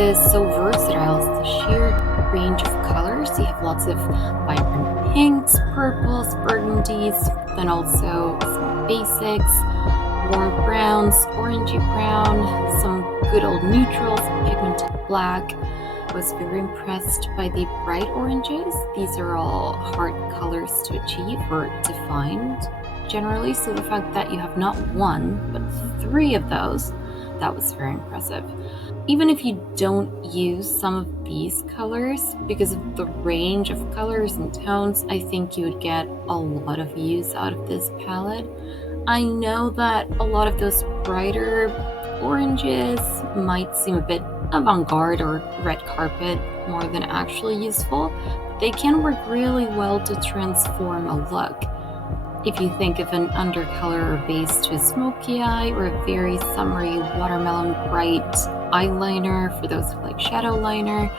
this so versatile is the sheer range of colors. You have lots of vibrant pinks, purples, burgundies, then also some basics, warm browns, orangey brown, some good old neutrals, pigmented black. I was very impressed by the bright oranges. These are all hard colors to achieve or to find generally, so the fact that you have not one but three of those, that was very impressive. Even if you don't use some of these colors, because of the range of colors and tones, I think you would get a lot of use out of this palette. I know that a lot of those brighter oranges might seem a bit avant-garde or red carpet more than actually useful, but they can work really well to transform a look. If you think of an undercolor or base to a smoky eye, or a very summery watermelon bright eyeliner for those who like shadow liner,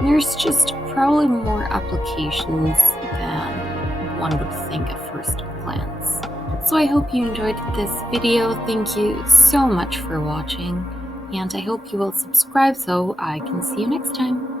there's just probably more applications than one would think at first glance. So I hope you enjoyed this video. Thank you so much for watching, and I hope you will subscribe so I can see you next time.